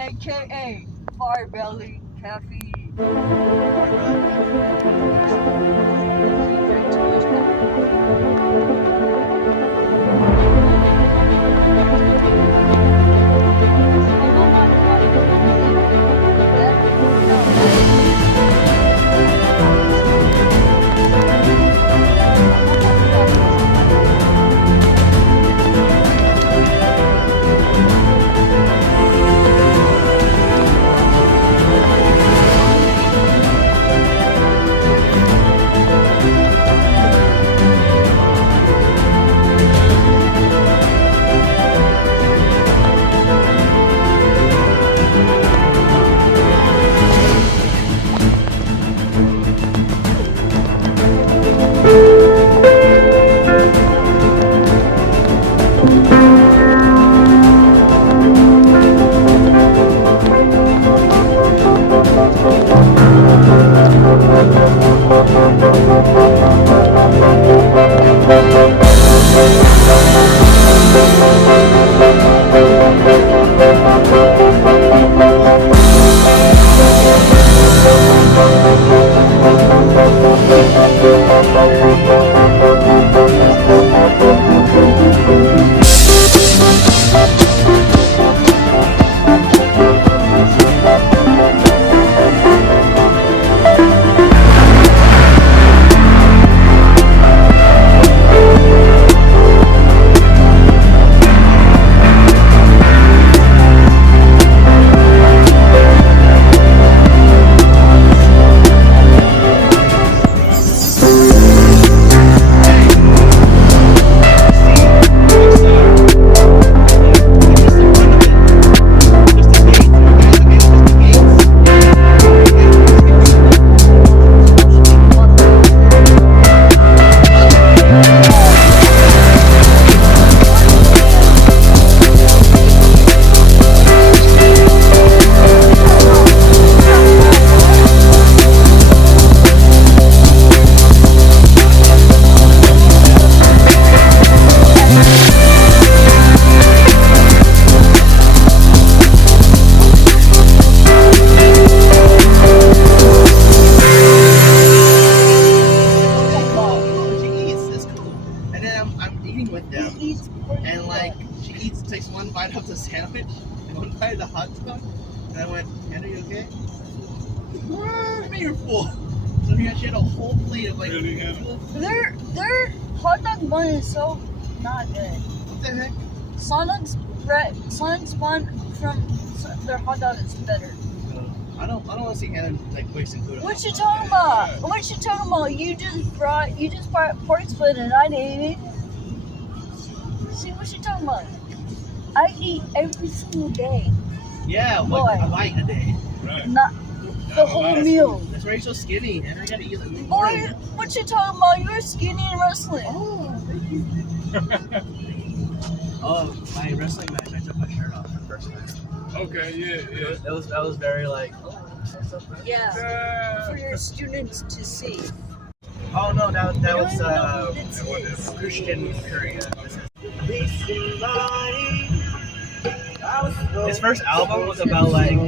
aka Fire Belly Cafe. And like she takes one bite of the sandwich and one bite of the hot dog, and I went, "Hannah, you okay?" I mean, you're full. So yeah, she had a whole plate of like. Their hot dog bun is so not good. What the heck? Sonic's bun from their hot dog is better. I don't want to see Hannah like wasting food. What you talking about? What you talking about? You just brought pork split and I ate it. See what you talking about? I eat every single day. Yeah, what a bite a day. Right. Not the whole meal. That's why you're so skinny. Hannah, you gotta eat like Boy, what you talking about? You're skinny in wrestling. Oh, thank you. Oh, my wrestling match, I took my shirt off the first time. Okay, yeah. That was very like. Yeah, for your students to see. Oh no, that was Christian Korea. His first album was about like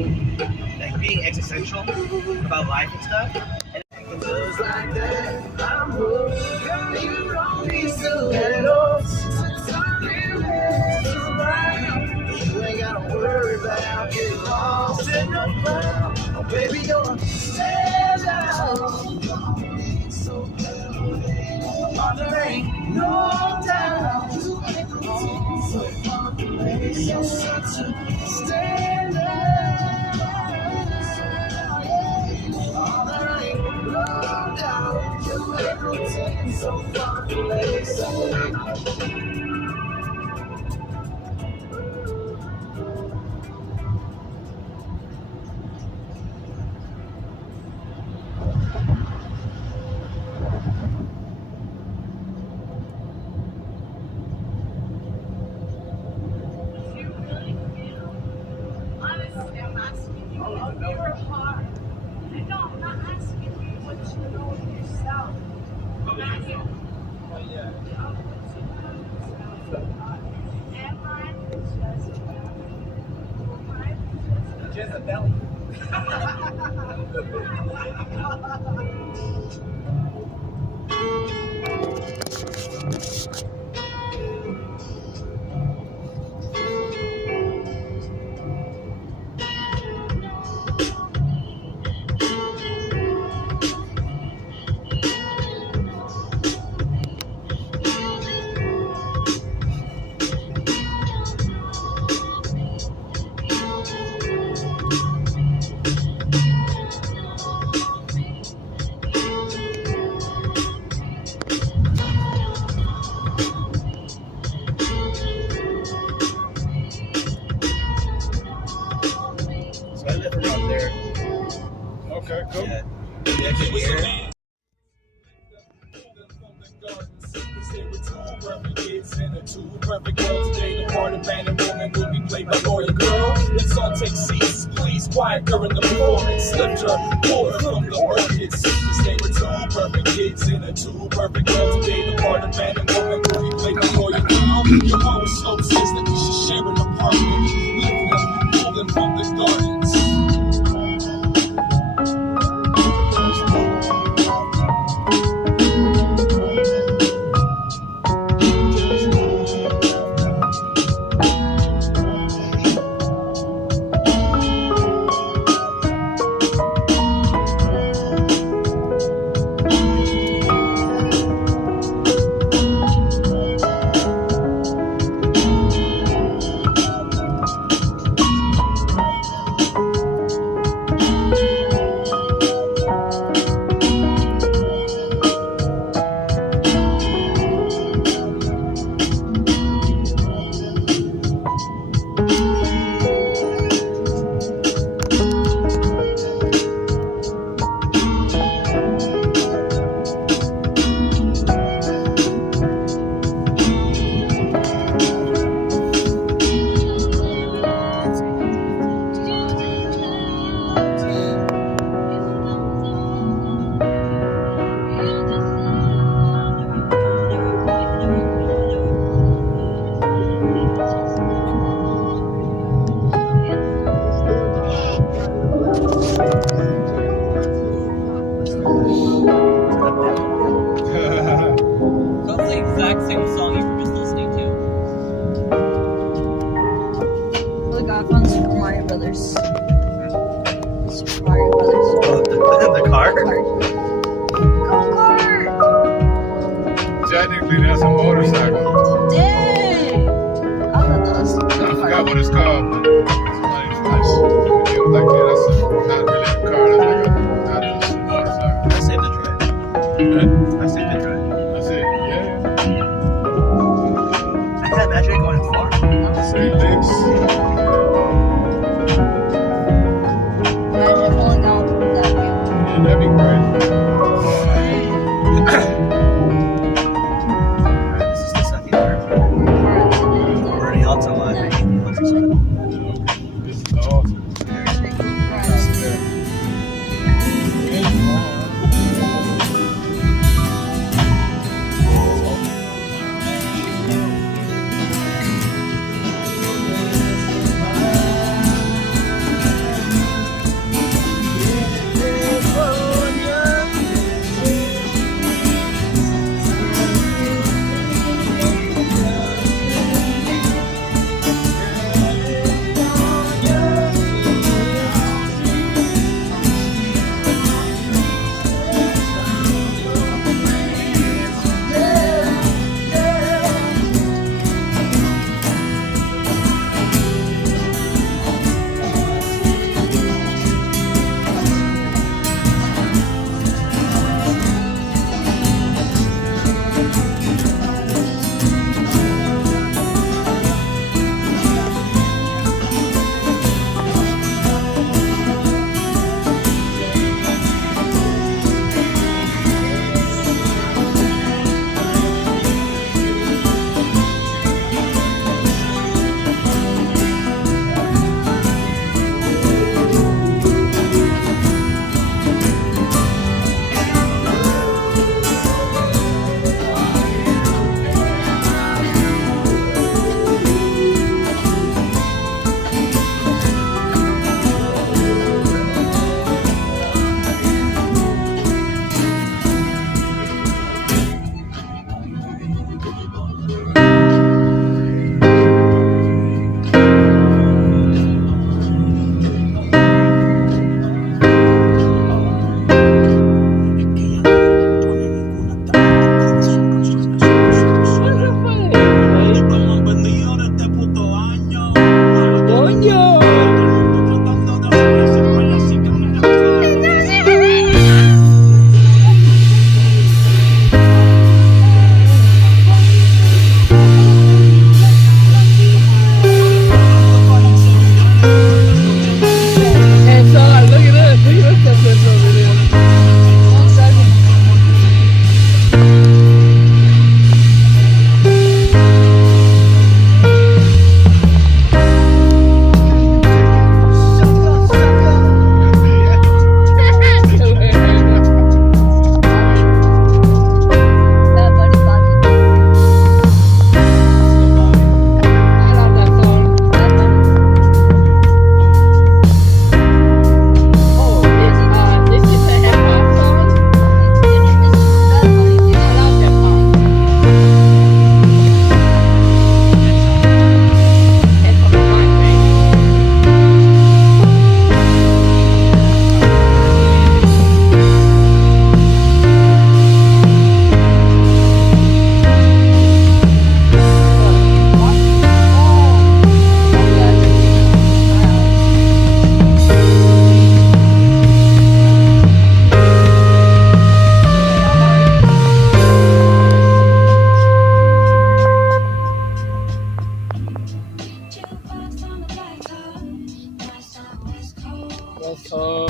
being existential, about life and stuff. And it goes like that. I'm hooked. You don't need stilettos. You ain't gotta worry about getting lost in the cloud. Oh, baby, you're stand out. There ain't no doubt. You're such a stand out. There ain't no doubt. You make routine so far away. So I live around there. Okay, cool. Yeah. You actually hear it? Perfect girl today, the part of man and woman will be played by boy and girl. Let's all take seats, please. Quiet during the performance. Lift her, pull her from the orchids. Stay with two perfect kids in a two perfect girl today, the part of man and woman will be played by boy and girl. Your horoscope says that we should share an apartment. Lift them, pull them from the gardens. That's the exact same song you were just listening to. Look, I found Super Mario Brothers. Super Mario Brothers. Oh, the car? Go kart! Technically, that's a motorcycle. Dang! I thought that was I forgot what it's called, but it's nice. Like, yeah, that's not really a car, that's like a motorcycle. I saved the drive. Huh? I saved the drive. That's it, yeah. I can't imagine it going far. Three legs. Imagine falling down that view. Yeah, that'd be great. Alright, this is the second. Let's go.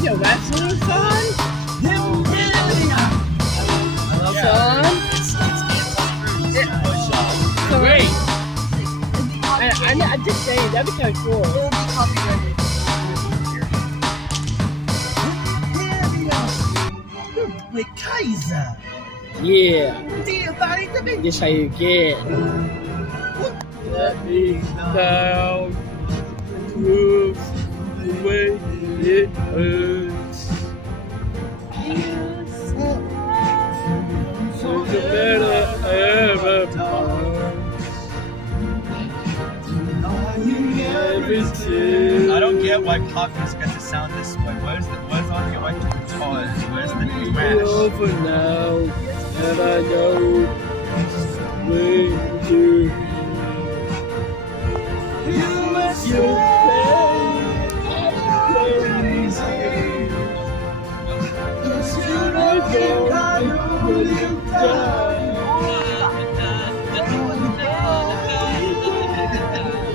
Your wrestling song? Great. I'm just saying, that'd be kind of cool. It'll be copyrighted. With Kaiser. Yeah. Dear body to me. This how you get. Let me down. Move the way it hurts. So the better ever everything. I don't get why pop music has to sound this way. Where's on the electric guitars? Where's the crash? Over now, and I know when you must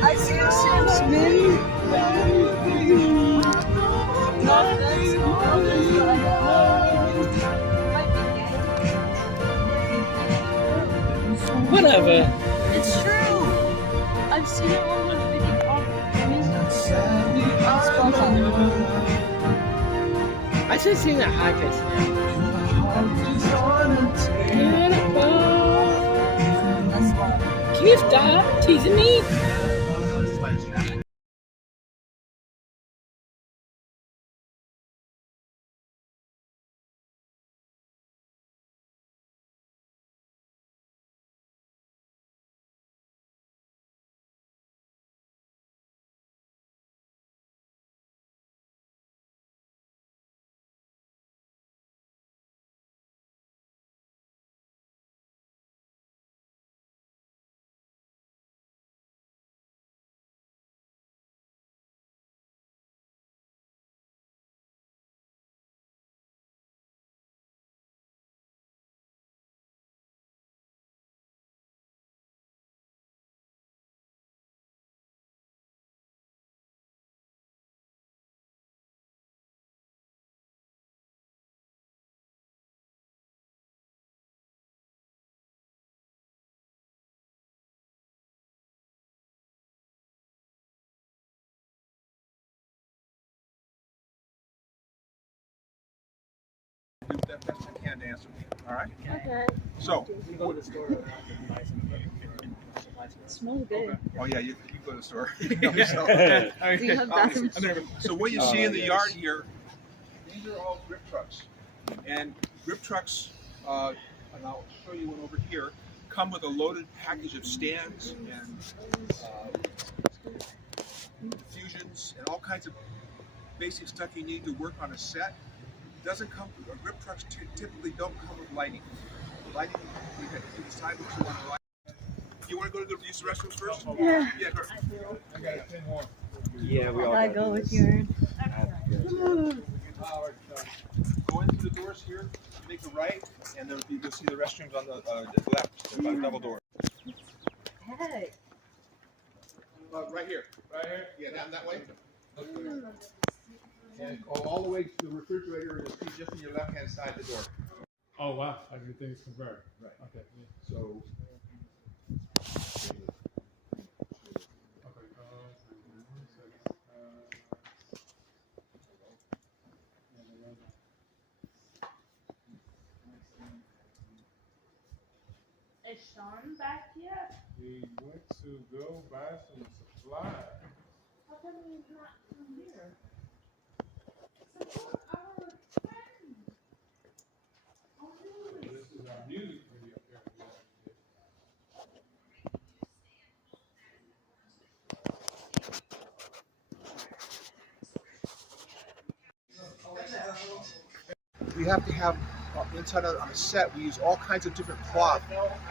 I see your sense, man. Whatever. It's true. I've seen it on the video on I should sing that high pitch. Can you stop teasing me? Do that best I can to answer. All right. Okay. So. Smells good. Oh yeah, you go to the store. Do you have bathrooms? So what you see in the yard here, these are all grip trucks, and grip trucks, and I'll show you one over here, come with a loaded package of stands and fusions and all kinds of basic stuff you need to work on a set. Doesn't come. Grip trucks typically don't come with lighting. Lighting, you decide what you want to light. You want to go to use the restrooms first? Yeah. Yeah, go. Yeah, we all I go with yours. Go in. the doors here, make a right, and then you'll see the restrooms on the left, about a double door. Hey. Right here. Right here? Yeah, down that way. And all the way to the refrigerator, you'll see just on your left-hand side the door. Oh wow, I can things convert. Right. Okay. So, Okay. Is Sean back yet? He went to go buy some supplies. How come he's not here? Support our friends. Oh, really? This is our music video here. we have to have inside on a set, we use all kinds of different cloth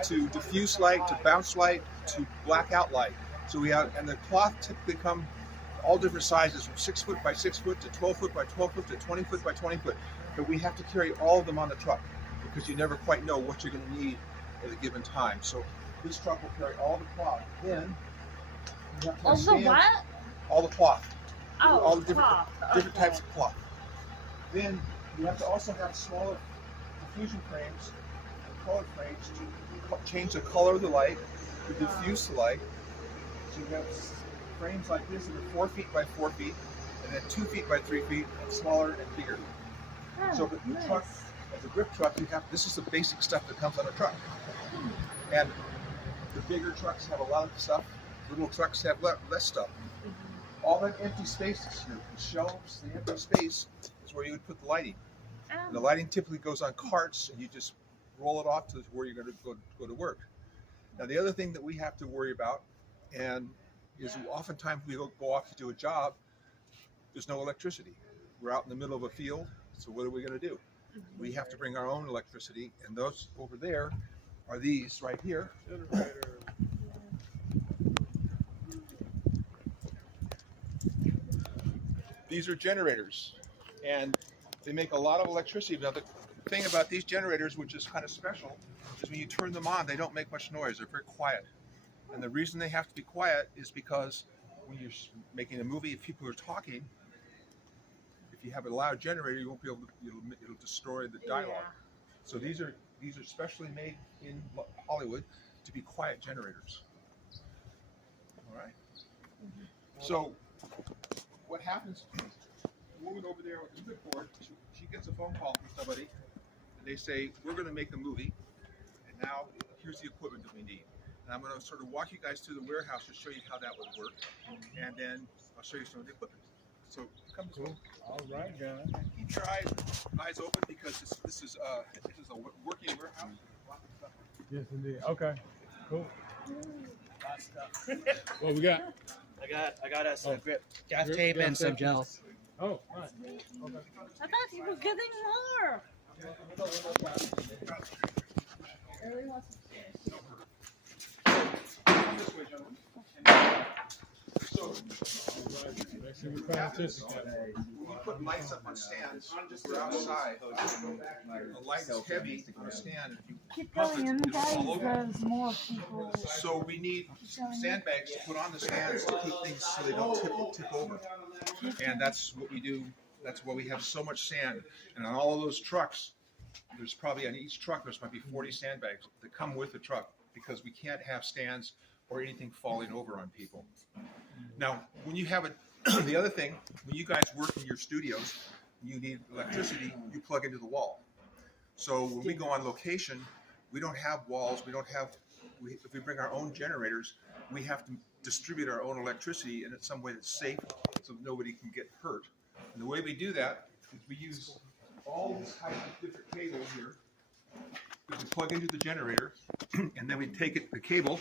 to diffuse light, to bounce light, to black out light. So we have, and the cloth typically come all different sizes, from 6 foot by 6 foot to 12 foot by 12 foot to 20 foot by 20 foot. But we have to carry all of them on the truck because you never quite know what you're going to need at a given time. So this truck will carry all the cloth. Then you have to All the stand, what? all the cloth, Oh, all the different cloth. types of cloth. Then you have to also have smaller diffusion frames and color frames to change the color of the light, to diffuse the light. So you have frames like this that are 4 feet by 4 feet, and then 2 feet by 3 feet, and smaller and bigger. Oh, So the nice. truck, as a grip truck, you have, this is the basic stuff that comes on a truck. And the bigger trucks have a lot of stuff, little trucks have less stuff. All that empty spaces here, the shelves, the empty space, is where you would put the lighting. And the lighting typically goes on carts, and you just roll it off to where you're going to go to work. Now, the other thing that we have to worry about, and is oftentimes we go off to do a job, there's no electricity. We're out in the middle of a field, so what are we going to do? We have to bring our own electricity, and those over there are these right here. These are generators, and they make a lot of electricity. Now, the thing about these generators, which is kind of special, is when you turn them on, they don't make much noise. They're very quiet. And the reason they have to be quiet is because when you're making a movie, if people are talking, if you have a loud generator, you won't be able to, it'll destroy the dialogue. Yeah. So these are specially made in Hollywood to be quiet generators. All right. So what happens? The woman over there with the clipboard, she gets a phone call from somebody, and they say, "We're going to make a movie, and now here's the equipment that we need." And I'm going to sort of walk you guys through the warehouse to show you how that would work, and then I'll show you some of the equipment. So come this way. All right, guys. And keep your eyes open because this is a working warehouse. Lots of stuff. Yes, indeed. Okay. Cool. What we got? I got us Oh. grip, gas Grip, tape, gas and some tape. gels. Oh, nice. Okay. I thought you were getting more. Really wants to Come this way, gentlemen. So Make sure we pay attention. when you put lights up on stands, we're outside. The light is heavy on a stand. If you Keep pump going it, in, it'll fall guys. over. There's more people. So we need sandbags to put on the stands to keep things so they don't tip over. And that's what we do. That's why we have so much sand. And on all of those trucks, there's probably on each truck, there's might be 40 sandbags that come with the truck because we can't have stands or anything falling over on people. Now, when you have the other thing, when you guys work in your studios, you need electricity, you plug into the wall. So when we go on location, we don't have walls, if we bring our own generators, we have to distribute our own electricity in some way that's safe so nobody can get hurt. And the way we do that is we use all these types of different cables here that we plug into the generator, and then we take the cable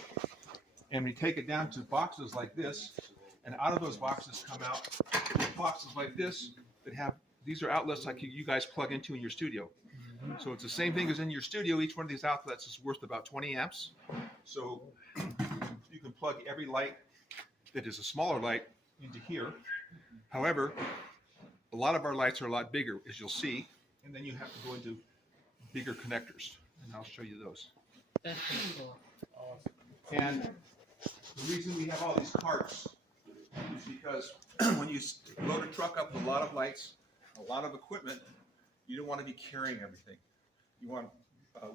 and we take it down to boxes like this, and out of those boxes come out boxes like this that have, these are outlets like you guys plug into in your studio. So it's the same thing as in your studio. Each one of these outlets is worth about 20 amps. So you can plug every light that is a smaller light into here. However, a lot of our lights are a lot bigger, as you'll see. and then you have to go into bigger connectors, and I'll show you those. That's pretty cool. And the reason we have all these carts is because when you load a truck up with a lot of lights, a lot of equipment, you don't want to be carrying everything. You want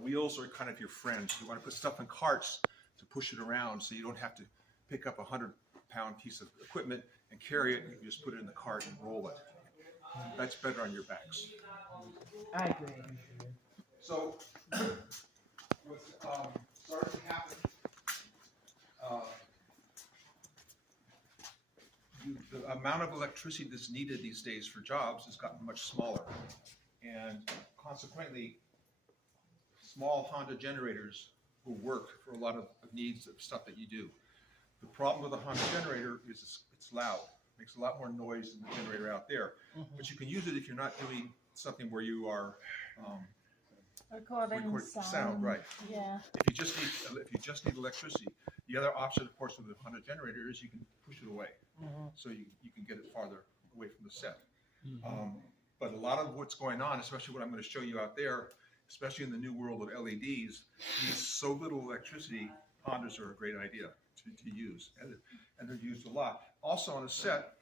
wheels are kind of your friends. You want to put stuff in carts to push it around so you don't have to pick up a 100-pound piece of equipment and carry it. You can just put it in the cart and roll it. That's better on your backs. I agree. So what's started to happen, the amount of electricity that's needed these days for jobs has gotten much smaller. And consequently, small Honda generators will work for a lot of needs of stuff that you do. The problem with a Honda generator is it's loud. It makes a lot more noise than the generator out there. But you can use it if you're not doing something where you are Recording sound, right? Yeah. If you just need electricity, the other option, of course, with the Honda generator is you can push it away, so you can get it farther away from the set. But a lot of what's going on, especially what I'm going to show you out there, especially in the new world of LEDs, needs so little electricity. Hondas are a great idea to use, and they're used a lot. Also on a set,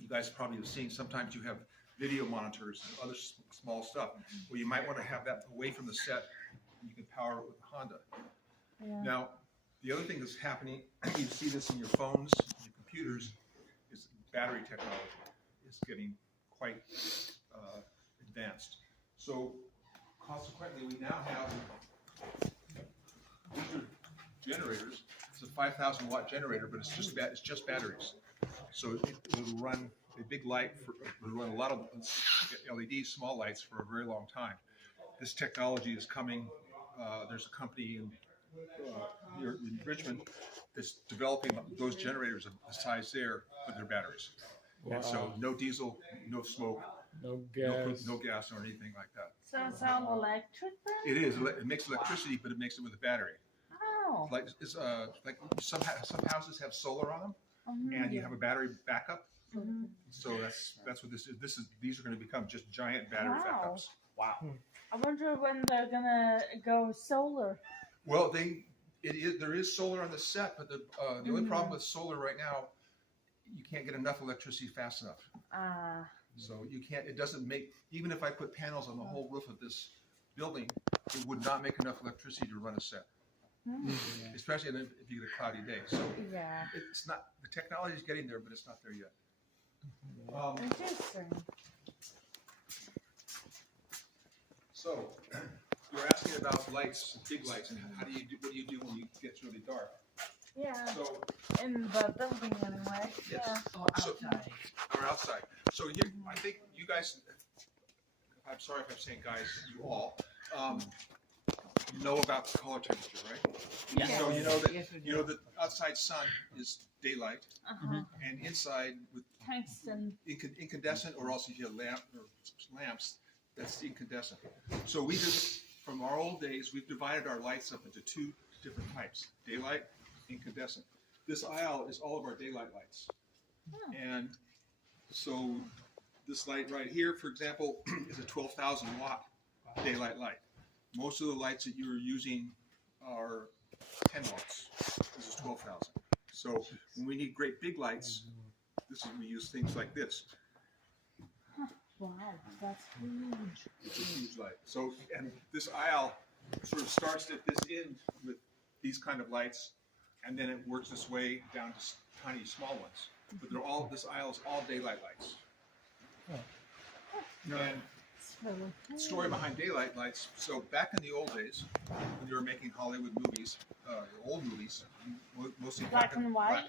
you guys probably have seen sometimes you have video monitors and other small stuff where you might want to have that away from the set, and you can power it with a Honda. Yeah. Now, the other thing that's happening, you see this in your phones, your computers, is battery technology is getting quite advanced. So consequently, we now have these are generators. It's a 5,000 watt generator, but it's just batteries. So it'll run a big light it'll run a lot of LEDs, small lights, for a very long time. This technology is coming. There's a company here in Richmond that's developing those generators of the size there with their batteries. Wow. And so no diesel, no smoke, No gas. no gas or anything like that. So it's all electric then? It is. It makes electricity, but it makes it with a battery. Oh. Like some houses have solar on them, and you have a battery backup. So that's what this is. These are going to become just giant battery backups. Wow. I wonder when they're gonna go solar. Well, there is solar on the set, but the only problem with solar right now, you can't get enough electricity fast enough. So you can't. It doesn't make. Even if I put panels on the whole roof of this building, it would not make enough electricity to run a set. Especially if you get a cloudy day. So it's not. The technology is getting there, but it's not there yet. Interesting. So you're asking about lights, big lights, and what do you do when it gets really dark? Yeah. So In the building anyway. yes. Yeah. Or outside. So I think you guys. I'm sorry if I'm saying guys. You all. Know about the color temperature, right? Yeah. So you know that outside sun is daylight, and inside with Tungsten. incandescent, or also you have lamps, that's incandescent. So we just, from our old days, we've divided our lights up into two different types: daylight, incandescent. This aisle is all of our daylight lights, and so this light right here, for example, is a 12,000 watt daylight light. Most of the lights that you're using are 10 watts. This is 12,000. So when we need great big lights, we use things like this. Wow, that's huge. It's a huge light. So, and this aisle sort of starts at this end with these kind of lights, and then it works its way down to tiny, small ones. But this aisle is all daylight lights. And story behind daylight lights. So back in the old days, when you were making Hollywood movies, old movies, mostly black and white.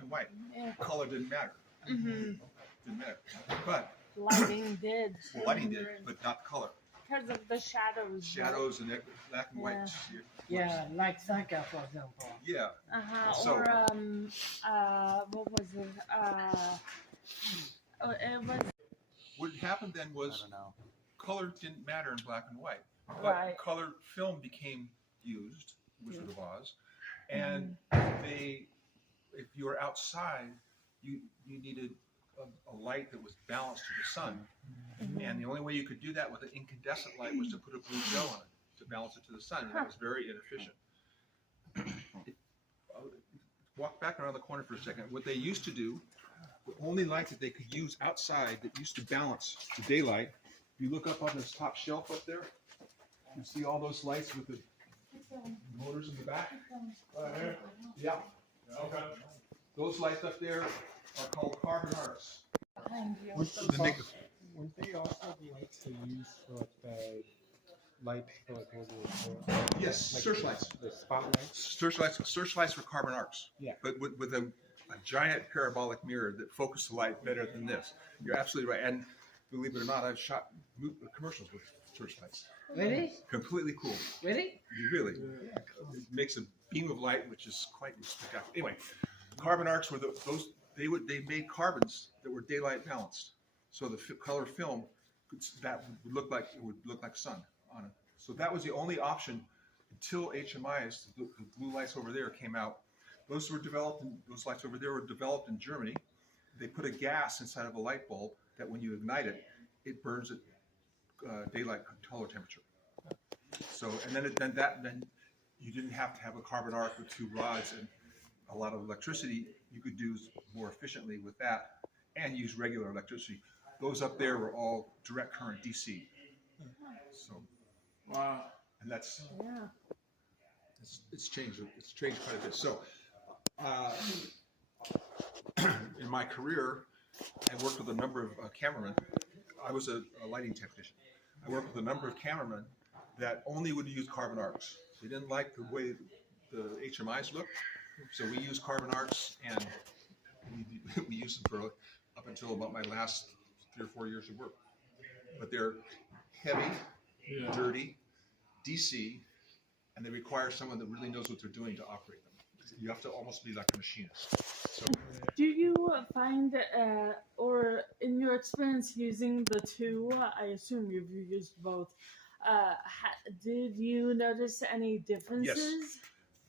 Yeah. Color didn't matter. Didn't matter. But Lighting did. well, lighting did, but not color. Because of the shadows. Shadows and black and white. Yeah, like Saka, for example. Yeah. So, Or what was it? It was. What happened then was color didn't matter in black and white. But Right. color film became used, Wizard of Oz, and if you were outside, you needed a light that was balanced to the sun. And the only way you could do that with an incandescent light was to put a blue gel on it to balance it to the sun, and that was very inefficient. Walk back around the corner for a second. What they used to do, the only light that they could use outside that used to balance the daylight, you look up on this top shelf up there, you see all those lights with the motors in the back? Right here? Yeah. Okay. Those lights up there are called carbon arcs. Weren't they also the lights they use for like the light for like World War IV? Yes, Like searchlights. The spotlights? Searchlights were carbon arcs. Yeah. But with a giant parabolic mirror that focused the light better than this. You're absolutely right. And believe it or not, I've shot commercials with searchlights. Really? Completely cool. Really? Really. It makes a beam of light, which is quite spectacular. Anyway, carbon arcs were they made carbons that were daylight balanced. So the color film that would look like sun on it. So that was the only option until HMIs, the blue lights over there, came out. Those lights over there were developed in Germany. They put a gas inside of a light bulb that when you ignite it, it burns at daylight color temperature. So and then you didn't have to have a carbon arc with two rods and a lot of electricity. You could do more efficiently with that and use regular electricity. Those up there were all direct current DC. So, wow, and that's it's changed. It's changed quite a bit. So, in my career, I worked with a number of cameramen. I was a lighting technician. I worked with a number of cameramen that only would use carbon arcs. They didn't like the way the HMIs looked, so we used carbon arcs, and we used them for up until about my last 3 or 4 years of work. But they're heavy, dirty, DC, and they require someone that really knows what they're doing to operate them. You have to almost be like a machinist. So, Do you find, or in your experience using the two, I assume you've used both, did you notice any differences? yes,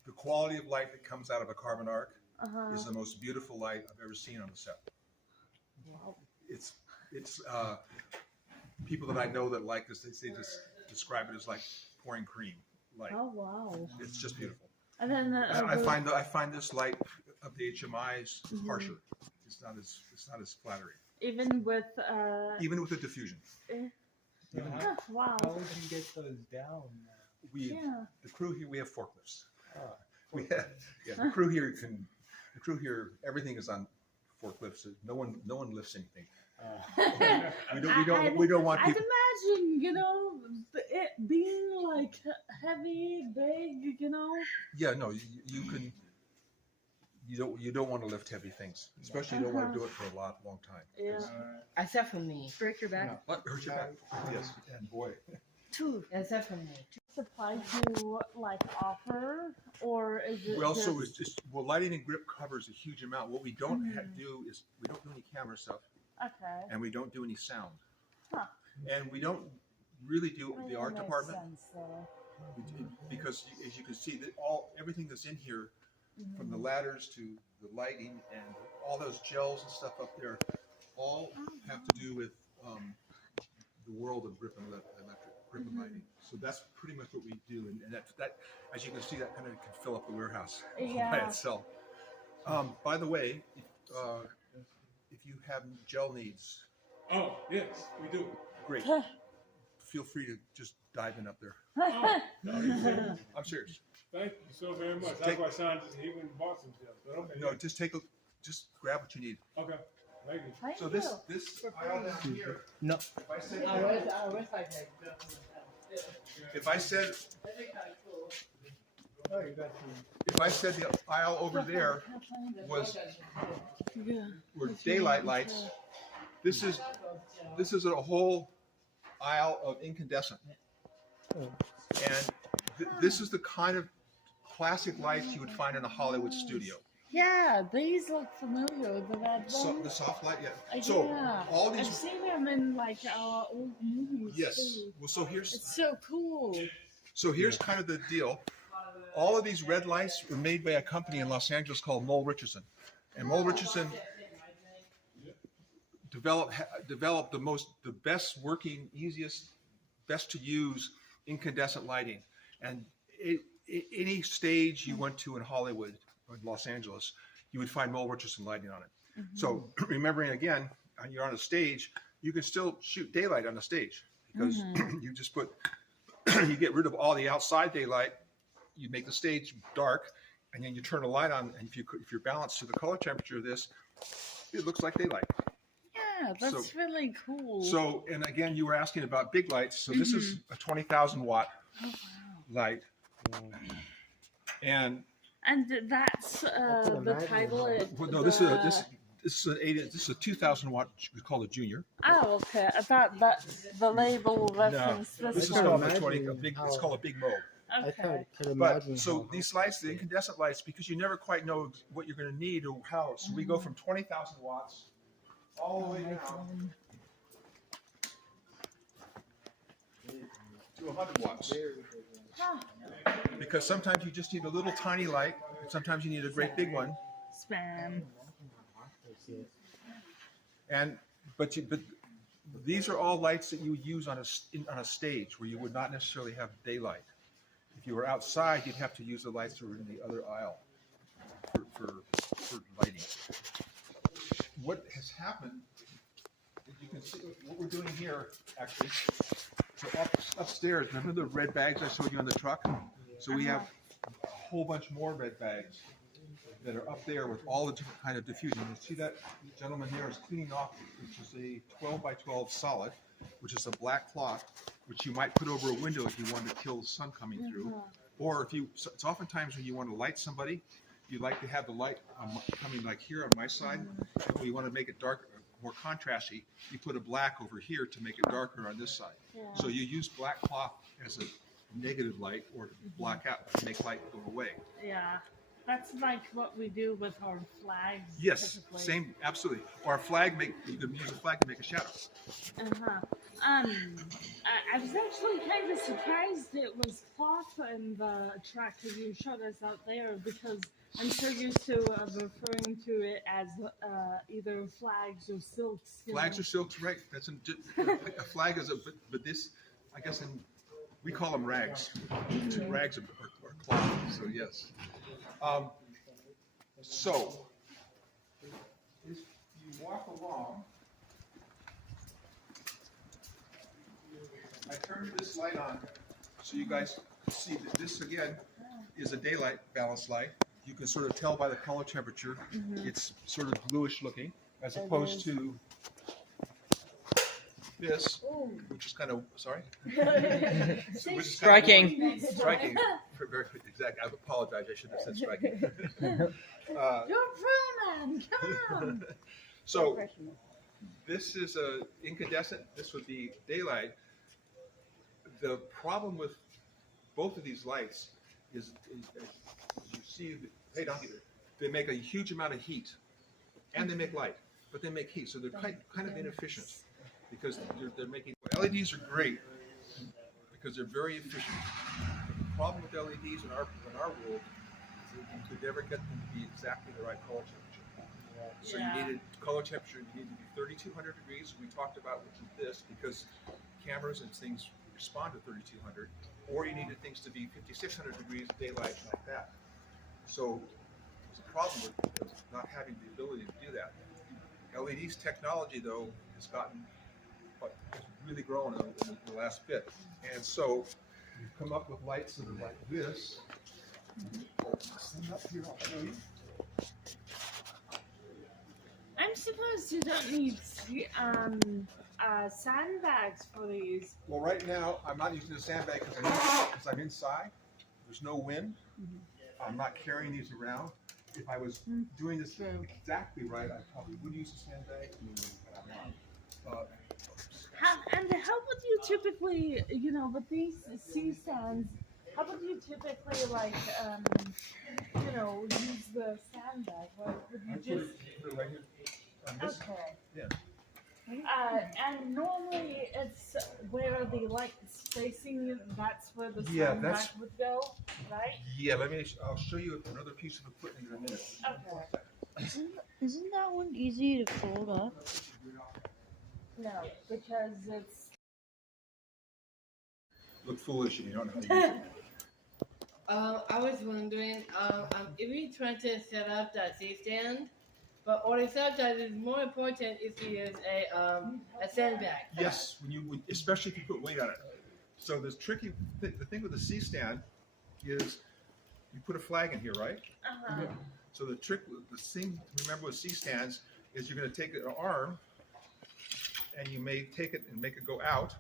the quality of light that comes out of a carbon arc is the most beautiful light I've ever seen on the set. Wow. It's people that I know that like this, they just describe it as like pouring cream. Like, Oh, wow. it's just beautiful. And then I find this light of the HMIs harsher. It's not as flattering. even with Even with the diffusion. wow. How would you get those down? The crew here, we have forklifts. Oh, We have, the crew here, everything is on forklifts. No one lifts anything. We don't want I'd people. imagine, it being like heavy, big, Yeah, no, you can. You don't want to lift heavy things, especially you don't want to do it for a long time. Yeah. Except for me. Break your back. What hurt your back? Yes, and boy. Two. Except for me. Supplies you like offer, or is it? We also lighting and grip covers a huge amount. What we don't do is we don't do any camera stuff, Okay. and we don't do any sound, Huh. and we don't really do the art Makes department sense, though. because, as you can see, that everything that's in here, from the ladders to the lighting and all those gels and stuff up there, all have to do with the world of grip and lighting. So that's pretty much what we do, and that, as you can see, that kind of can fill up the warehouse all by Yeah. itself. By the way, if you have gel needs, Oh, yes, we do. great. Feel free to just dive in up there. Oh, I'm serious. thank you so very much. Take- That's why Sean just even bought some stuff. But okay. No, just grab what you need. Okay. Thank you. Thank So you. this aisle down here. No. If I said Oh, you got two. if I said the aisle over there were daylight lights, this is a whole aisle of incandescent, and this is the kind of classic lights you would find in a Hollywood studio. Yeah, these look familiar. The red So ones. the soft light, yeah. So yeah. all I've these, seen them in like our old movies. yes. Too. Well, so It's so cool. here's kind of the deal. All of these red lights were made by a company in Los Angeles called Mole Richardson, and Mole Richardson develop the best working, easiest, best to use incandescent lighting. And any stage you went to in Hollywood or Los Angeles, you would find Mole Richardson lighting on it. So remembering again, you're on a stage, you can still shoot daylight on the stage because you just you get rid of all the outside daylight, you make the stage dark, and then you turn a light on, and if you're balanced to the color temperature of this, it looks like daylight. Yeah, that's really cool. So, and again, you were asking about big lights. So this is a 20,000 watt light. And that's the title. No, this is a 2,000 watt. We call it junior. Oh, okay. I thought that the label referenced this is one. called it's called a big Mo. Okay. But so these lights, the incandescent lights, because you never quite know what you're going to need or how. So we go from 20,000 watts all the way down to 100 watts. Because sometimes you just need a little tiny light, and sometimes you need a great big one. Spam. But these are all lights that you would use on a stage where you would not necessarily have daylight. If you were outside, you'd have to use the lights that were in the other aisle for lighting. What has happened, you can see what we're doing here, actually. So upstairs, remember the red bags I showed you on the truck? So we have a whole bunch more red bags that are up there with all the different kind of diffusion. You see that gentleman here is cleaning off, which is a 12 by 12 solid, which is a black cloth, which you might put over a window if you wanted to kill the sun coming through. Or it's oftentimes when you want to light somebody, you like to have the light coming like here on my side. If you want to make it dark, more contrasty, you put a black over here to make it darker on this side. So you use black cloth as a negative light or to black out to make light go away. Yeah. That's like what we do with our flags. Yes, typically. same, absolutely. Or a flag, you can use a flag to make a shadow. I was actually kind of surprised it was cloth in the track that you showed us out there because I'm so used to referring to it as either flags or silks. Flags or silks, right? That's a flag is but this, I guess, we call them rags. Rags or cloth. So yes. So if you walk along, I turned this light on so you guys see that this again is a daylight balance light. You can sort of tell by the color temperature, it's sort of bluish looking as opposed to this, which is kind of, sorry? Striking. Striking. Very exactly. I apologize. I should have said striking. You're pro man. Come on. So this is a incandescent. This would be daylight. The problem with both of these lights is you see, hey, down here, they make a huge amount of heat, and they make light, but they make heat, so they're kind of inefficient because they're making. LEDs are great because they're very efficient. The problem with LEDs in our world is that you could never get them to be exactly the right color temperature. So you needed color temperature. You need to be 3,200 degrees. We talked about which is this because cameras and things respond to 3,200, or you needed things to be 5,600 degrees daylight like that. So there's a problem with not having the ability to do that. LEDs technology though has gotten really grown in the last bit, and so we've come up with lights that are like this. Stand up here, I'll show you. I'm surprised you don't need sandbags for these. Well, right now I'm not using a sandbag because I'm inside. There's no wind. I'm not carrying these around. If I was doing this exactly right, I probably would use a sandbag, but I'm not. And how would you typically, with these C-stands, how would you typically, use the sandbag? Would you just... Put it right here. Okay. Yeah. And normally it's where the light's facing, that's where the sandbag would go, right? Yeah, I'll show you another piece of equipment in a minute. Okay. Isn't that one easy to fold up? No, because it's. Look foolish and you don't know how to use it. I was wondering, if we try to set up that C-stand, but or except that is more important is to use a sandbag. Yes, especially if you put weight on it. So the thing with the C-stand is you put a flag in here, right? Uh-huh. So the thing to remember with C-stands is you're going to take an arm and you may take it and make it go out.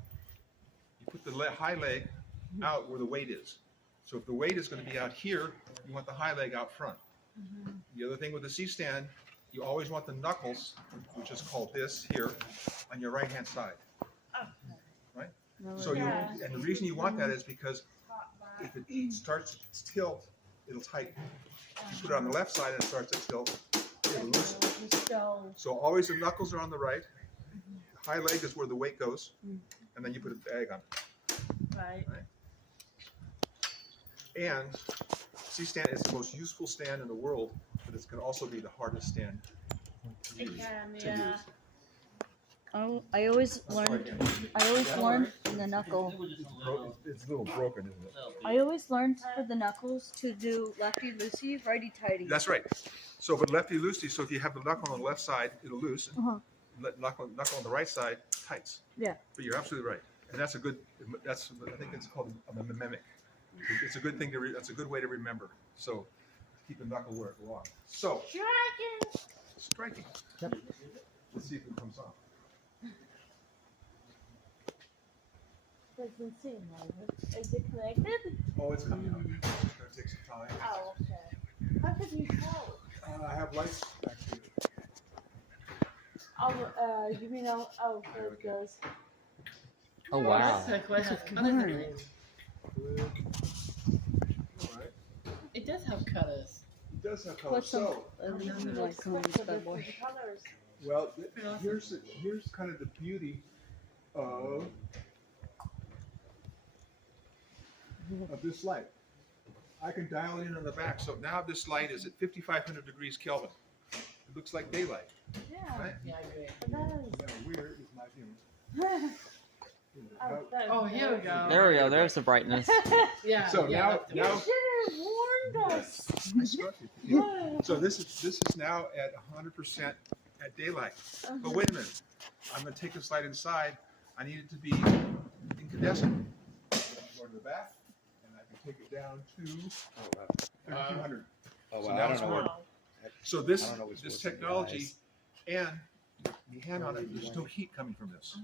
You put the high leg out where the weight is. So if the weight is going to be out here, you want the high leg out front. The other thing with the C-stand, you always want the knuckles, which is called this here, on your right-hand side. Right? So and the reason you want that is because if it starts to tilt, it'll tighten. If you put it on the left side and it starts to tilt, it'll loosen. So always the knuckles are on the right. The high leg is where the weight goes, and then you put a bag on it. Right. And C-stand is the most useful stand in the world, but it can also be the hardest stand to use. I always learned the knuckle. It's a little broken, isn't it? I always learned for the knuckles to do lefty loosey, righty tighty. That's right. So, but lefty loosey. So if you have the knuckle on the left side, it'll loosen. Knuckle on the right side tights. Yeah. But you're absolutely right, and that's a good. I think it's called a mimic. It's a good thing to. That's a good way to remember. So keep the knuckle where it belongs. So striking. Yep. Let's see if it comes off. Doesn't seem like it. Is it connected? Oh, it's coming out. It's gonna take some time. Oh, okay. How could you tell? I have lights back here. Oh, you mean oh, there it goes. Oh wow. That's what has colors in it. All right. It does have colors. It does have colors. So, well, here's kind of the beauty of this light. I can dial it in on the back. So now this light is at 5,500 degrees Kelvin. It looks like daylight. Yeah. Right? Yeah, I agree. Yeah, weird is my view. Oh, here we go. There we go. There's the brightness. Yeah. So yeah, now You should have warned us. I struck it. Yeah. So this is now at 100% at daylight. But wait a minute. I'm going to take this light inside. I need it to be incandescent. Go to the back, and I can take it down to 3,200. Oh, So wow. now I it's don't know. warm. So this I don't know what's this worse than technology, and the hand on it, there's no heat coming from this.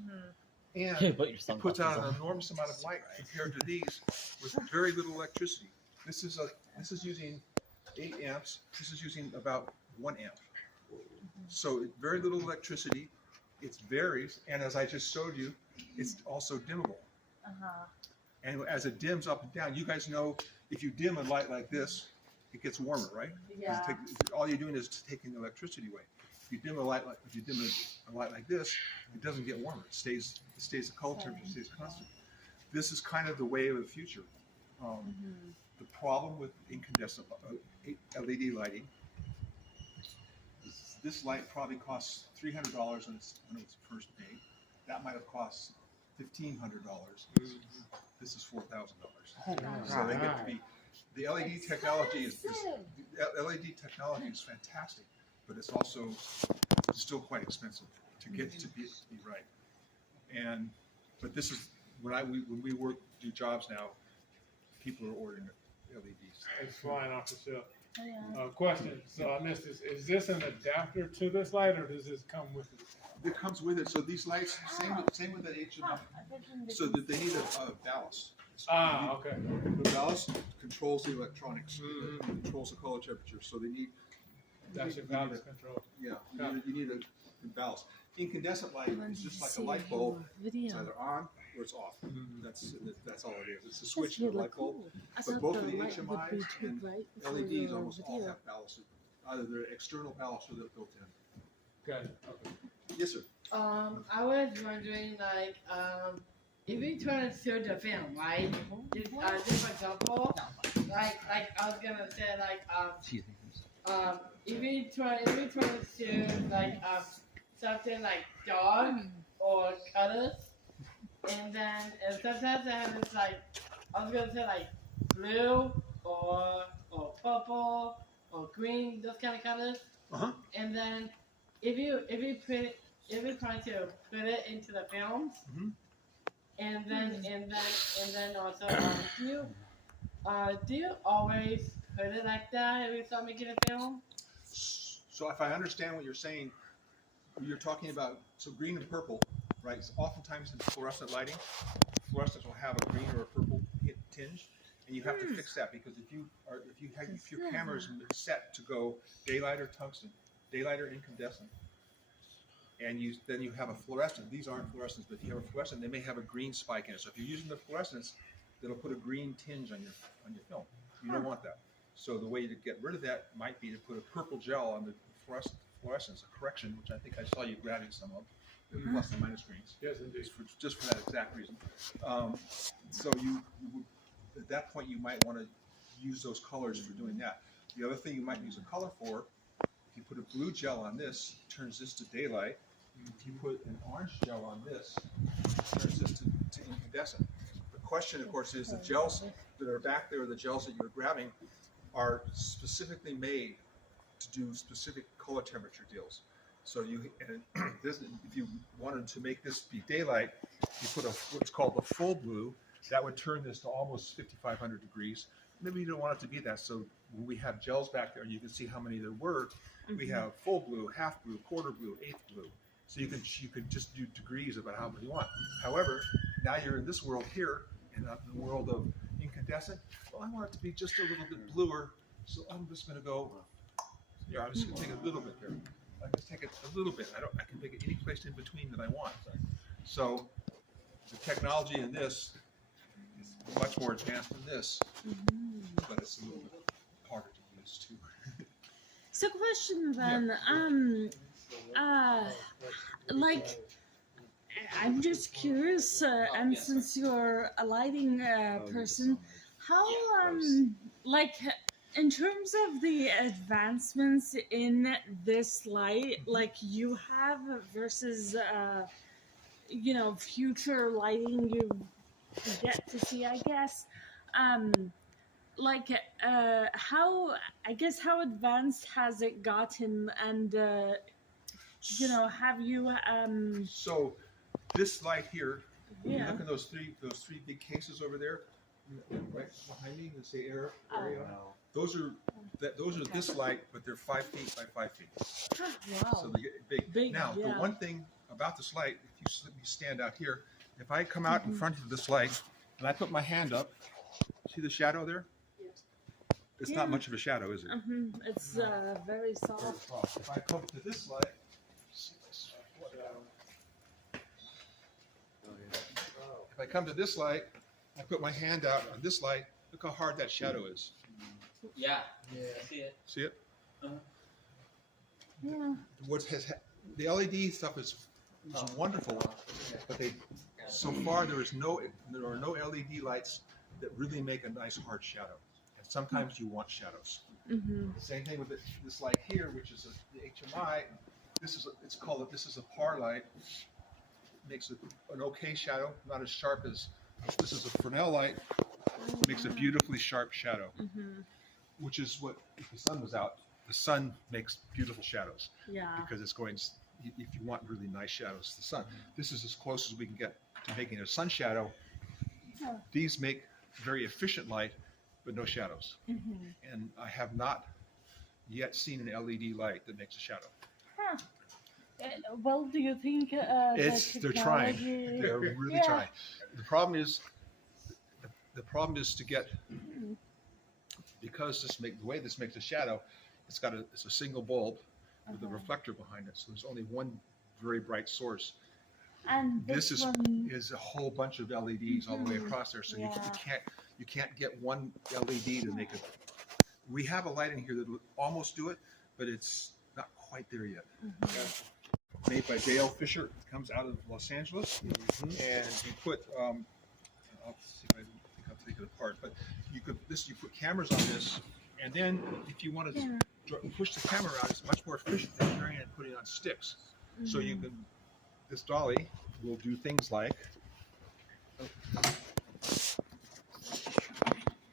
And Put your it puts out sunglasses an on. enormous amount of light compared to these with very little electricity. This is using 8 amps. This is using about 1 amp. So very little electricity. It varies, and as I just showed you, it's also dimmable. And as it dims up and down, you guys know if you dim a light like this, it gets warmer, right? Yeah. All you're doing is taking the electricity away. If you dim a light like this, it doesn't get warmer. It stays the color temperature stays constant. This is kind of the way of the future. The problem with incandescent LED lighting is this light probably costs $300 when it was first made. That might have cost $1,500. This is $4,000. So they get to be. The LED technology is fantastic, but it's also still quite expensive to get to be right. But this is when we do jobs now, people are ordering LEDs. It's flying off the shelf. Question. So I missed this. Is this an adapter to this light, or does this come with it? It comes with it. So these lights, same with the HMI. So that they need a ballast. Okay. The ballast controls the electronics, controls the color temperature. So they need. That's your ballast control. Yeah, you need a ballast. Incandescent light is just like a light bulb. It's either on or it's off. That's all it is. It's a switch in the light bulb. But both of the HMIs and LEDs almost all have ballast. Either they're external ballast or they're built in. Got it. Okay. Yes, sir. I was wondering, like, if we try to show the film, right? Just for example, like I was gonna say, like, if we try to show like something like dog, or colors, and sometimes I have this like I was gonna say like blue or purple or green, those kind of colors. Uh-huh. And then if you try to put it into the films, Mhm. and then also do you always put it like that if you start making a film? So if I understand what you're saying, you're talking about, so green and purple, right? So oftentimes in fluorescent lighting, fluorescents will have a green or a purple tinge, and you have to fix that because if your camera is set to go daylight or tungsten, daylight or incandescent, and then you have a fluorescent. These aren't fluorescents, but if you have a fluorescent, they may have a green spike in it. So if you're using the fluorescents, that'll put a green tinge on your film. You don't want that. So the way to get rid of that might be to put a purple gel on the fluorescence, a correction, which I think I saw you grabbing some of, the plus and minus screens. Yes, indeed. Just for that exact reason. So you at that point you might want to use those colors for doing that. The other thing you might use a color for, if you put a blue gel on this, it turns this to daylight. If you put an orange gel on this, it turns this to incandescent. The question, of course, is the gels that are back there, the gels that you're grabbing, are specifically made to do specific color temperature deals. So if you wanted to make this be daylight, you put what's called the full blue. That would turn this to almost 5,500 degrees. Maybe you don't want it to be that. So when we have gels back there, you can see how many there were. We have full blue, half blue, quarter blue, eighth blue. So you could just do degrees about how many you want. However, now you're in this world here, in the world of incandescent. Well, I want it to be just a little bit bluer, so I'm just going to go. Yeah, I'm just going to take a little bit there. I can take it a little bit. I can make it any place in between that I want. So the technology in this is much more advanced than this, but it's a little bit harder to use too. So question then, like, I'm just curious, and since you're a lighting person, how, like, in terms of the advancements in this light, like you have versus, you know, future lighting you get to see, I guess, like, how advanced has it gotten, and, you know, have you, So this light here, you yeah. look at those three big cases over there, right behind me. You can say area. Those are this light, but they're 5 feet by 5 feet. Wow. So they get big. Now, yeah. the one thing about this light, if you stand out here, if I come out in front of this light and I put my hand up, see the shadow there? It's not much of a shadow, is it? It's very soft. If I come to this light, if I come to this light, I put my hand out on this light, look how hard that shadow is. Yeah. I see it. See it? Yeah. The LED stuff is wonderful, but so far there are no LED lights that really make a nice hard shadow. And sometimes you want shadows. Same thing with this light here, which is the HMI. This is a par light. It makes an okay shadow, not as sharp as this is a Fresnel light. It makes a beautifully sharp shadow, which is what, if the sun was out, the sun makes beautiful shadows. Yeah. Because it's going, if you want really nice shadows, the sun. This is as close as we can get to making a sun shadow. These make very efficient light, but no shadows. And I have not yet seen an LED light that makes a shadow. Well, do you think they're trying. They're really trying. The problem is to get, because the way this makes a shadow, it's a single bulb with a reflector behind it. So there's only one very bright source. And this is a whole bunch of LEDs all the way across there. So you can't get one LED to make it. We have a light in here that will almost do it, but it's not quite there yet. Made by Dale Fisher. It comes out of Los Angeles, and you put I'll see if I think I'll take it apart. But you put cameras on this, and then if you want to push the camera out, it's much more efficient than carrying it and putting it on sticks. So you can this dolly will do things like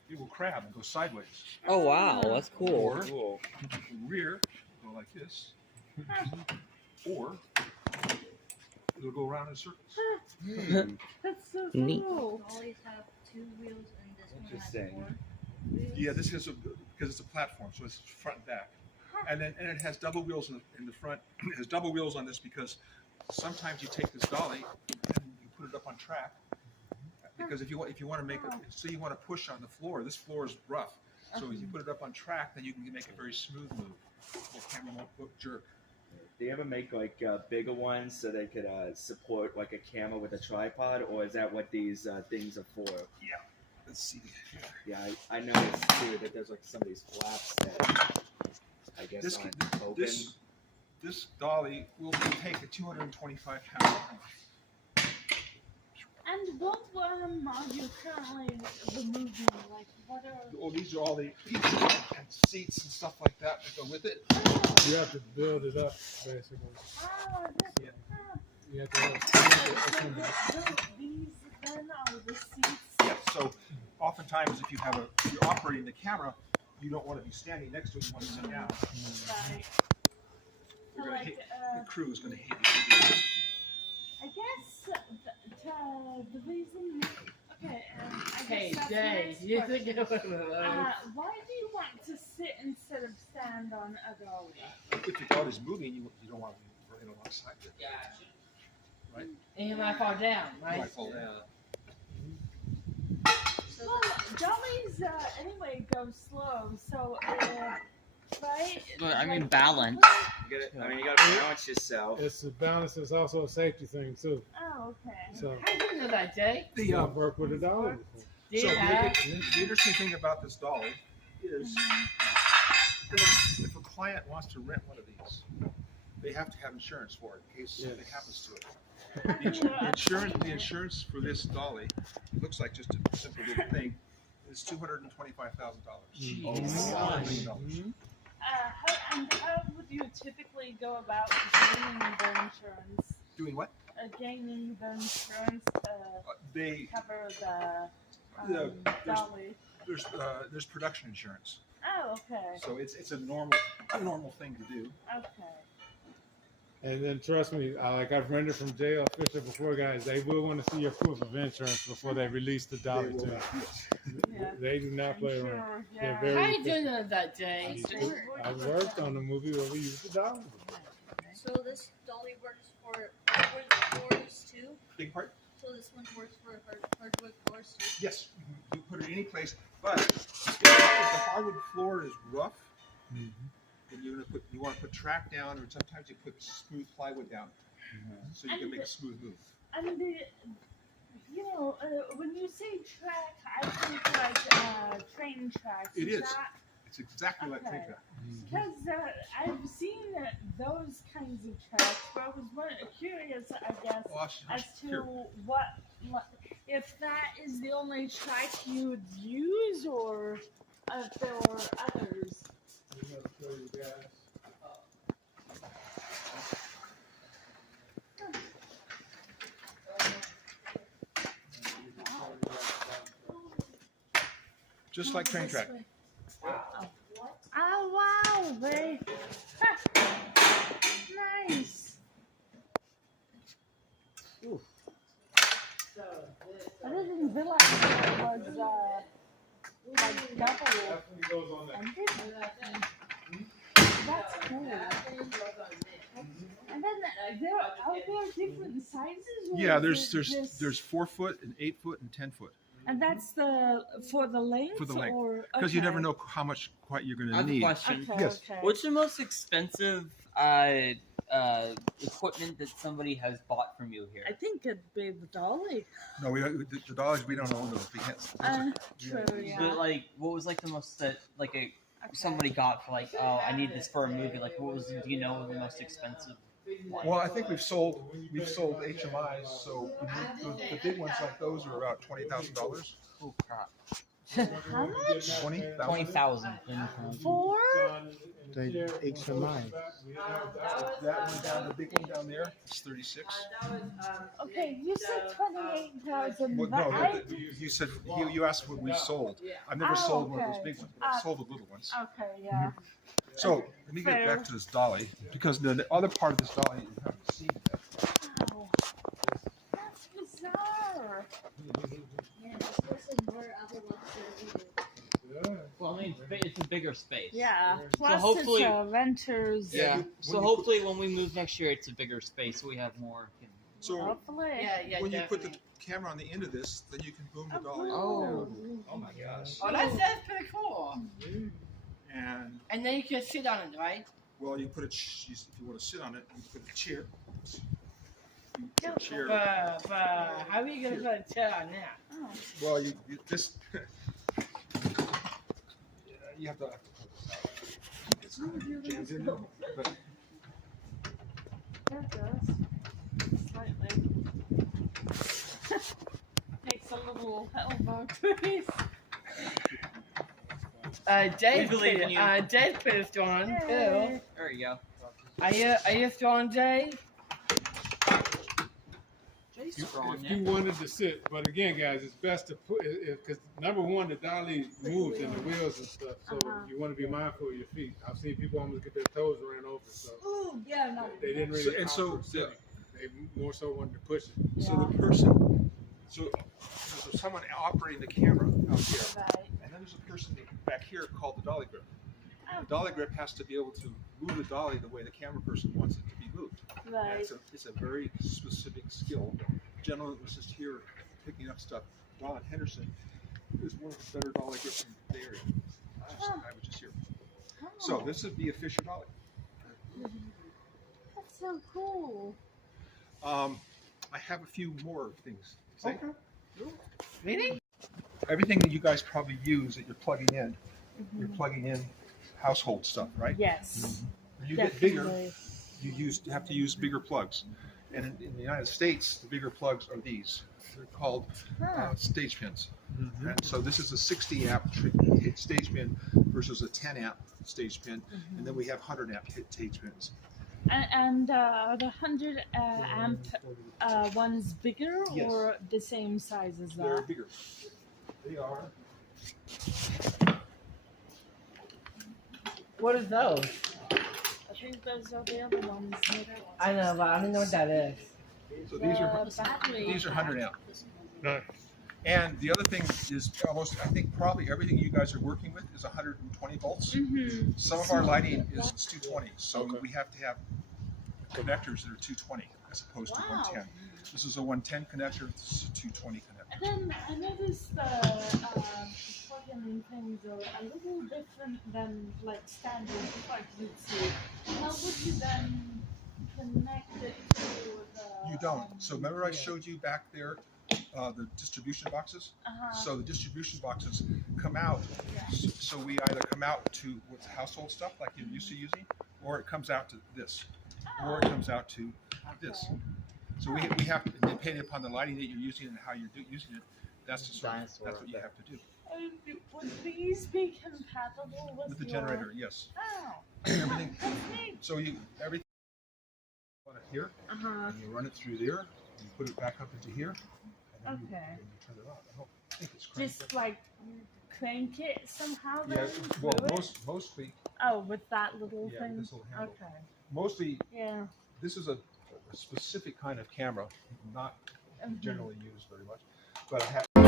it will crab and go sideways. Oh wow, that's cool. Or rear, go like this. Or it'll go around in circles. That's so Neat. cool. Always have 2 wheels and this one has Interesting. 4 wheels. Yeah, this is because it's a platform, so it's front and back. And it has double wheels in the front. It has double wheels on this because sometimes you take this dolly and you put it up on track. Because if you want to make it, so you want to push on the floor. This floor is rough, so if you put it up on track, then you can make a very smooth move. The camera won't jerk. Do you ever make like bigger ones so they could support like a camera with a tripod, or is that what these things are for? Yeah. Let's see. Yeah, I noticed too that there's like some of these flaps that I guess This aren't open. this dolly will take a 225 pound. And what are you currently removing? Like, what are... Oh, these are all the seats and stuff like that go with it. You have to build it up, basically. Oh, Yeah. You have to these then are the seats. Yeah, so oftentimes if you're operating the camera, you don't want to be standing next to it, you want to sit down. Right. You're So gonna like, hate, the crew is going to hate you. I guess the reason... Okay, I Hey, guess that's the Jay, next you question. think Why do you want to sit instead of stand on a dolly? If the dolly's moving, you don't want to be running alongside it. Right? and you might fall down, You right? might fall down. Well, dollies anyway go slow, so right? But I mean Like, balance. You gotta balance yourself. It's a balance. It's also a safety thing too. Oh, okay. So How do you know that, Jay? The, I've worked with a dolly before. Do so you have? the interesting thing about this dolly is that if a client wants to rent one of these, they have to have insurance for it in case something happens to it. The insurance for this dolly looks like just a simple little thing. Is $225,000. How would you typically go about gaining the insurance? Doing what? Gaining the insurance to They cover the there's- dolly. there's production insurance, Oh, okay. so it's a normal thing to do. Okay. And then trust me, like I've rented from JL Fisher before, guys, they will want to see your proof of insurance before they release the dolly They will to you. not- yes. Yeah. They do not play I'm around. sure, They're yeah. very How you doing know that, Jay? I worked on a movie where we used the dolly. So this dolly works for hardwood floors too? Big part? So this one works for hardwood floors too? Yes, you put it any place, but if the hardwood floor is rough, then you want to put track down, or sometimes you put smooth plywood down, so you can make a smooth move. And when you say track, I think like train tracks. It is. That, It's exactly like train Okay. track. because I've seen those kinds of tracks, but I was curious, I guess, as to Here. what if that is the only track you would use, or if there were others. Just like train track. Oh wow, very nice. I didn't realize it was like double ended. That's cool. And then are there different sizes? Or Yeah, is it just- there's 4 foot and 8 foot and 10 foot and that's for the length. for the length, or because you never okay. know how much quite you're going I to have a need. question. Okay, Yes. okay. What's the most expensive equipment that somebody has bought from you here? I think it'd be the dolly. No, the dollars we don't own those. We can't. True, yeah. But like, what was like the most that like somebody got for like, oh, I need this for a movie? Like, what was? Do you know the most expensive one? Well, I think we've sold HMIs, so the big ones like those are about $20,000. Oh crap! How much? 20,000. 20,000. For? The HMI. That one down, the big one down there, it's 36. Okay, you said 28,000. Well, but no, I... you said you asked what we sold. I've never sold one of those okay. big ones, but I sold the little ones. Okay, yeah. So let me get Fair. back to this dolly, because the other part of this dolly you haven't seen yet. Wow. That's bizarre. Well, I mean, it's a bigger space. Yeah. Plus hopefully- it's a renter's. Yeah. So hopefully, when we move next year, it's a bigger space, so we have more. So Hopefully. Yeah, when you put the definitely. camera on the end of this, then you can boom the dolly. Oh. Oh my gosh. Oh, that's pretty cool. And And then you can sit on it, right? well, you put if you want to sit on it, you put a chair. You put a chair. But how are you gonna put a chair on that? Oh. Well, you this. You have to. It's kind of jammed in there, but There it goes. Slightly. Makes a little elbow crease. Jay's believe in you. Jay's pretty strong too. Yay. There you go. Are you strong, Jay? Jay's strong, If you wanted to sit, but again, guys, it's best to put because number one, the dolly moves and the wheels and stuff, so you want to be mindful of your feet. I've seen people almost get their toes ran over, so Ooh, yeah, no. they didn't really. and so opt for sitting. They more so wanted to push it. so the person, so there's someone operating the camera out here, Right. and then there's a person back here called the dolly grip. The dolly grip has to be able to move the dolly the way the camera person wants it to be moved. Right. It's a very specific skill. The gentleman was just here picking up stuff. Don Henderson is one of the better dolly grips in the area. I was just here. So this would be a Fisher dolly. That's so cool. I have a few more things to say. Really? Everything that you guys probably use that you're plugging in, you're plugging in household stuff, right? Yes. When you get bigger, Definitely. you have to use bigger plugs. And in the United States, the bigger plugs are these. They're called stage pins. And so this is a 60 amp stage pin versus a 10 amp stage pin. And then we have 100 amp stage pins. And are the 100 amp ones bigger Yes. or the same size as They're that? bigger. They are. What is those? I think those are the other ones. I know, but I don't know what that is. So these are battery. 100 amp. Nice. And the other thing is almost, I think probably everything you guys are working with is 120 volts. Mm-hmm. Some of our lighting is 220, so we have to have connectors that are 220 as opposed to 110. This is a 110 connector, this is a 220 connector. And then I noticed the plug-in things are a little different than like standard like you'd see. How would you then connect it to the? You don't. So remember I showed you back there the distribution boxes? So the distribution boxes come out, so we either come out to what's household stuff like you're used to using, or it comes out to this, or it comes out to this. So we have to, depending upon the lighting that you're using and how you're using it, that's the sort of, that's what you have to do. Would these be compatible with With the your... generator, yes. Oh, Everything. that's neat. So everything on it here, and you run it through there, you put it back up into here, and then you turn it on. I don't think it's cranked. Just like crank it somehow. Yeah, then well, through it? mostly, Oh, with that little yeah, thing. this little handle. Okay. Mostly, Yeah. this is a specific kind of camera, not generally used very much, but I have.